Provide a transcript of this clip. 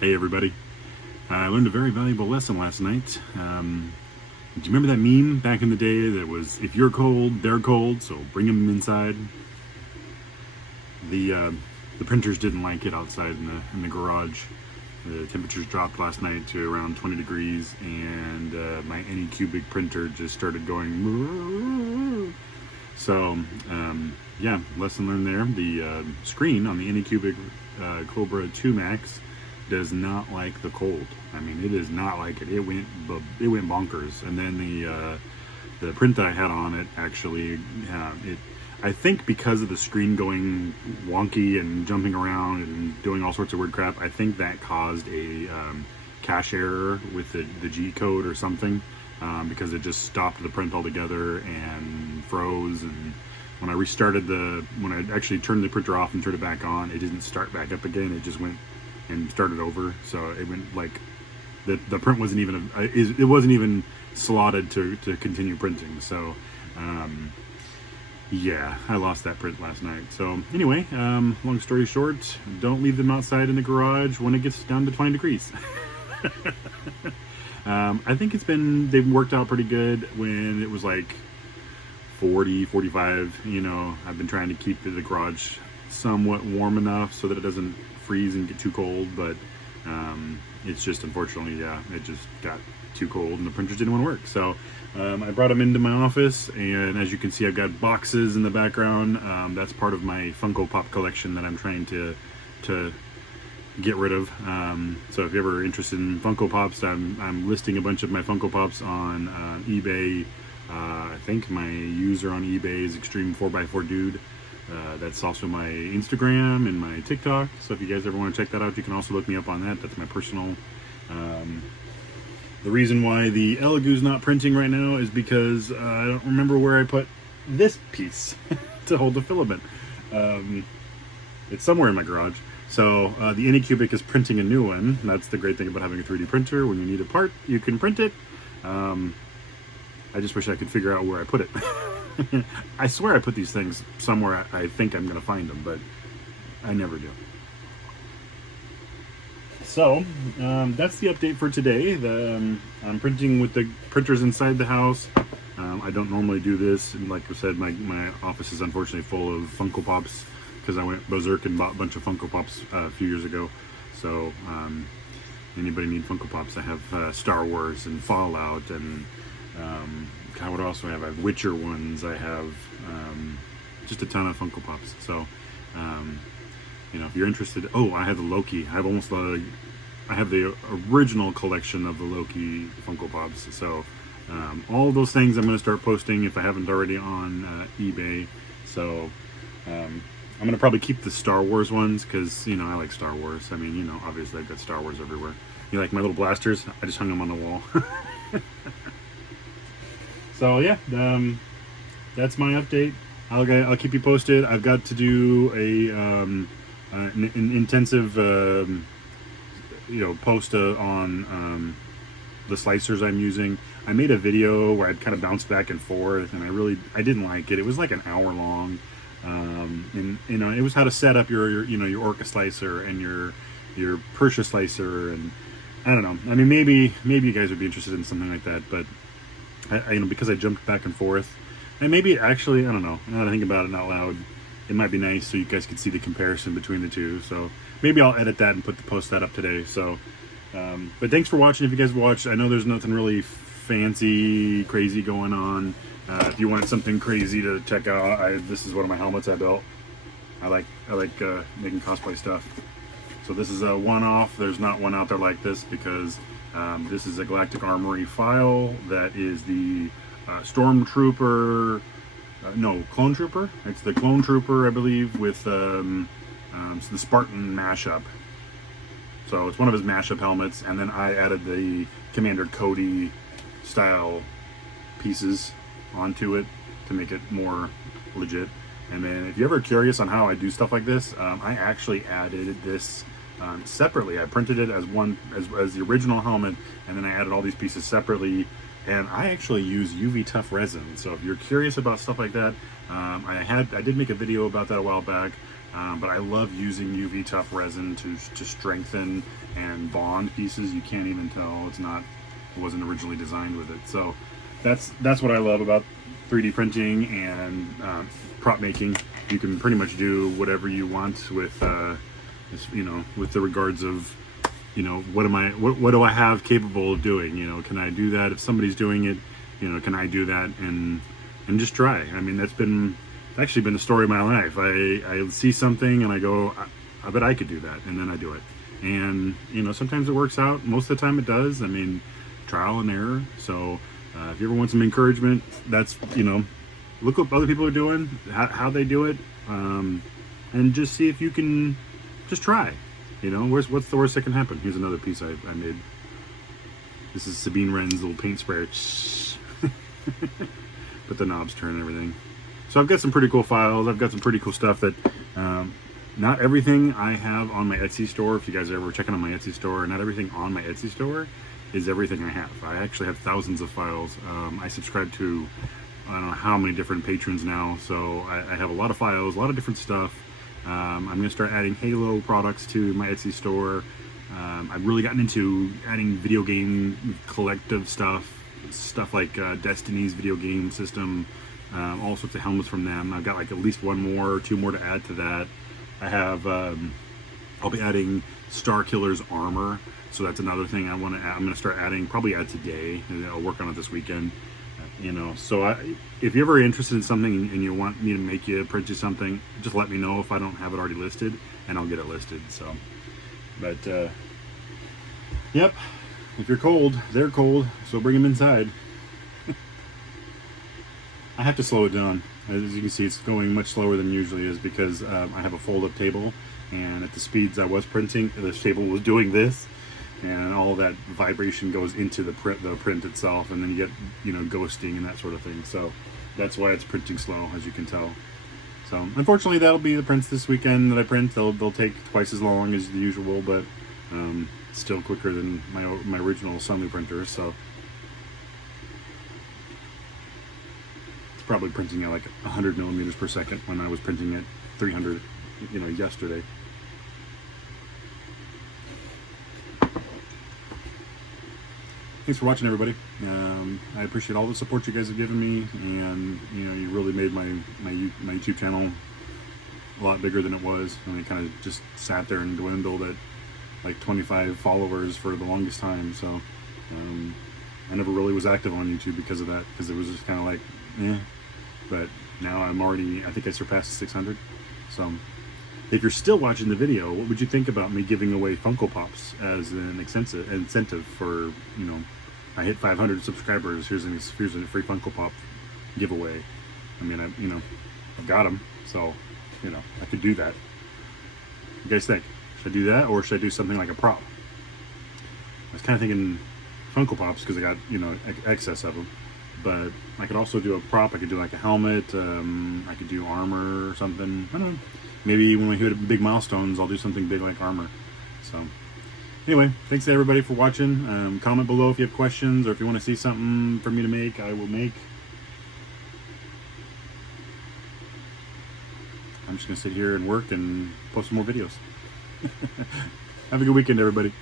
Hey everybody. I learned a very valuable lesson last night. Do you remember that meme back in the day that was, if you're cold, they're cold, so bring them inside? The printers didn't like it outside in the garage. The temperatures dropped last night to around 20 degrees, and my Anycubic printer just started going. So, yeah, lesson learned there. The screen on the Anycubic Kobra 2 Max does not like the cold. I mean, it is not like it. It went bonkers. And then the print that I had on it actually, I think because of the screen going wonky and jumping around and doing all sorts of weird crap, I think that caused a cache error with the G code or something, because it just stopped the print altogether and froze. And when I actually turned the printer off and turned it back on, it didn't start back up again. It just went and started over. So it went like the print wasn't even slotted to continue printing. So yeah, I lost that print last night. So anyway, long story short, don't leave them outside in the garage when it gets down to 20 degrees. I think they've worked out pretty good when it was like 40, 45. I've been trying to keep the garage somewhat warm enough so that it doesn't freeze and get too cold, but it's just, unfortunately, yeah, it just got too cold and the printers didn't want to work. So I brought them into my office, and as you can see, I've got boxes in the background. That's part of my Funko Pop collection that I'm trying to get rid of. So if you're ever interested in Funko Pops, I'm listing a bunch of my Funko Pops on eBay. I think my user on eBay is Extreme 4x4 Dude. That's also my Instagram and my TikTok. So if you guys ever want to check that out, you can also look me up on that. That's my personal. The reason why the Elegoo's not printing right now is because I don't remember where I put this piece to hold the filament. It's somewhere in my garage. So the Anycubic is printing a new one. That's the great thing about having a 3D printer. When you need a part, you can print it. I just wish I could figure out where I put it. I swear I put these things somewhere I think I'm going to find them, but I never do. So, that's the update for today. I'm printing with the printers inside the house. I don't normally do this, and like I said, my office is unfortunately full of Funko Pops because I went berserk and bought a bunch of Funko Pops a few years ago. So, anybody need Funko Pops? I have Star Wars and Fallout and what else do I have? I have Witcher ones. I have just a ton of Funko Pops. So, if you're interested, I have the Loki. I have the original collection of the Loki Funko Pops. So, all those things I'm going to start posting if I haven't already on eBay. So, I'm going to probably keep the Star Wars ones because, I like Star Wars. I mean, obviously I've got Star Wars everywhere. You like my little blasters? I just hung them on the wall. So yeah, that's my update. I'll keep you posted. I've got to do an intensive post on the slicers I'm using. I made a video where I'd kind of bounced back and forth, and I didn't like it. It was like an hour long, and it was how to set up your Orca slicer and your Persia slicer, and I don't know. I mean, maybe you guys would be interested in something like that, but because I jumped back and forth, and maybe actually, I don't know, now that I think about it out loud, it might be nice so you guys can see the comparison between the two. So maybe I'll edit that and post that up today. So, but thanks for watching. If you guys watched, I know there's nothing really fancy, crazy going on. If you want something crazy to check out, this is one of my helmets I built. I like making cosplay stuff. So this is a one-off. There's not one out there like this because this is a Galactic Armory file that is the Stormtrooper, no, Clone Trooper. It's the Clone Trooper, I believe, with the Spartan mashup. So it's one of his mashup helmets, and then I added the Commander Cody style pieces onto it to make it more legit. And then if you're ever curious on how I do stuff like this, I actually added this separately. I printed it as the original helmet, and then I added all these pieces separately, and I actually use UV tough resin. So if you're curious about stuff like that, I did make a video about that a while back. but I love using UV tough resin to strengthen and bond pieces. You can't even tell it wasn't originally designed with it. So that's what I love about 3D printing and prop making. You can pretty much do whatever you want with with the regards of, what do I have capable of doing? Can I do that? If somebody's doing it, can I do that? And just try. I mean, that's actually been the story of my life. I see something and I go, I bet I could do that, and then I do it. And sometimes it works out. Most of the time it does. I mean, trial and error. So if you ever want some encouragement, that's look what other people are doing, how they do it, and just see if you can just try. What's the worst that can happen? Here's another piece I made. This is Sabine Wren's little paint sprayer. But the knobs turn and everything. So I've got some pretty cool files. I've got some pretty cool stuff that not everything I have on my Etsy store. If you guys are ever checking on my Etsy store, not everything on my Etsy store is everything I have. I actually have thousands of files. I subscribe to I don't know how many different patrons now, so I have a lot of files, a lot of different stuff. I'm going to start adding Halo products to my Etsy store. I've really gotten into adding video game collective stuff like Destiny's video game system, all sorts of helmets from them. I've got like at least one more or two more to add to that. I have, I'll be adding Star Killer's armor, so that's another thing I'm going to start adding, probably add today, and I'll work on it this weekend. So if you're ever interested in something and you want me to print you something, just let me know if I don't have it already listed, and I'll get it listed. So, but yep, if you're cold, they're cold, so bring them inside. I have to slow it down. As you can see, it's going much slower than usually is because I have a fold-up table, and at the speeds I was printing, this table was doing this. And all that vibration goes into the print itself, and then you get ghosting and that sort of thing. So that's why it's printing slow, as you can tell. So unfortunately, that'll be the prints this weekend that I print. They'll take twice as long as the usual, but still quicker than my original Sunny printers. So it's probably printing at like 100 millimeters per second when I was printing at 300, yesterday. Thanks for watching, everybody. I appreciate all the support you guys have given me, and you really made my YouTube channel a lot bigger than it was. And it kind of just sat there and dwindled at like 25 followers for the longest time. So I never really was active on YouTube because of that, because it was just kind of like, But now I think I surpassed 600. So if you're still watching the video, what would you think about me giving away Funko Pops as an incentive for, I hit 500 subscribers, here's a free Funko Pop giveaway. I mean, I've got them, so, I could do that. What do you guys think? Should I do that, or should I do something like a prop? I was kind of thinking Funko Pops because I got, excess of them. But I could also do a prop. I could do like a helmet. I could do armor or something. I don't know. Maybe when we hit big milestones, I'll do something big like armor. So anyway, thanks to everybody for watching. Comment below if you have questions, or if you want to see something for me to make, I will make. I'm just going to sit here and work and post some more videos. Have a good weekend, everybody.